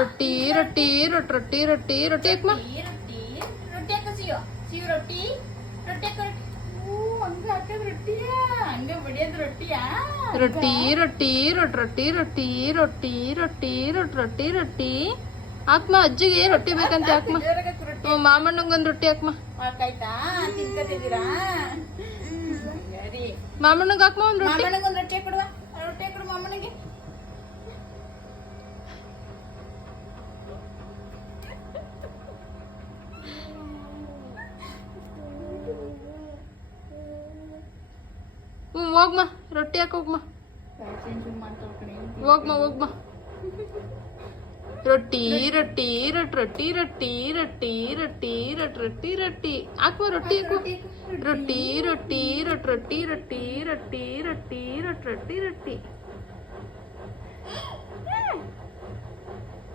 ರೊಟ್ಟಿ ರೊಟ್ಟಿ ರೊಟ್ಟಿ ರೊಟ್ಟಿ ರೊಟ್ಟಿ ರೊಟ್ಟಿ ಹಾಕ್ಮ ರೊಟ್ಟಿ ಹಾಕ ಸಿಯು ರೊಟ್ಟಿ ರೊಟ್ಟಿ ಹಾಕ ಹಂಗ ಹಾಕದ್ ರೊಟ್ಟಿಯ ಹಂಗ ಬಡಿಯೋದ್ ರೊಟ್ಟಿಯಾ ರೊಟ್ಟಿ ರೊಟ್ಟಿ ರೊಟ್ಟಿ ರೊಟ್ಟಿ ರೊಟ್ಟಿ ರೊಟ್ಟಿ ರೊಟ್ಟಿ ರೊಟ್ಟಿ ರೊಟ್ಟಿ ಹಾಕ್ಮ ಅಜ್ಜಿಗೆ ರೊಟ್ಟಿ ಬೇಕಂತ ಹಾಕ್ಮ ಮಾಮಣ್ಣಂಗೊಂದು ರೊಟ್ಟಿ ಹಾಕ್ಮ ಹಾಕಾಯ್ತಾ ತಿನ್ಕತಿದ್ದೀರಾ ಮಾಮಣ್ಣಂಗೆ ಹಾಕ್ಮ ಒಂದು ರೊಟ್ಟಿ ಮಾಮನಿಗೊಂದು ರೊಟ್ಟಿ ಕೊಡುವ ರೊಟ್ಟಿ ಕೊಡು ಮಾಮನಿಗೆ ಹೋಗ್ಮ ರೊಟ್ಟಿ ಹಾಕ ಹೋಗ್ಮ ಹೋಗ್ಮ ಹೋಗ್ಮ ರೊಟ್ಟಿ ರೊಟ್ಟಿ ರೊಟ್ಟಿ ರೊಟ್ಟಿ ರೊಟ್ಟಿ ರೊಟ್ಟಿ ರೊಟ್ಟಿ ರೊಟ್ಟಿ ಹಾಕ್ಮ ರೊಟ್ಟಿ ಹಾಕು ರೊಟ್ಟಿ ರೊಟ್ಟಿ ರೊಟ್ಟಿ ರೊಟ್ಟಿ ರೊಟ್ಟಿ ರೊಟ್ಟಿ ರೊಟ್ಟಿ ರೊಟ್ಟಿ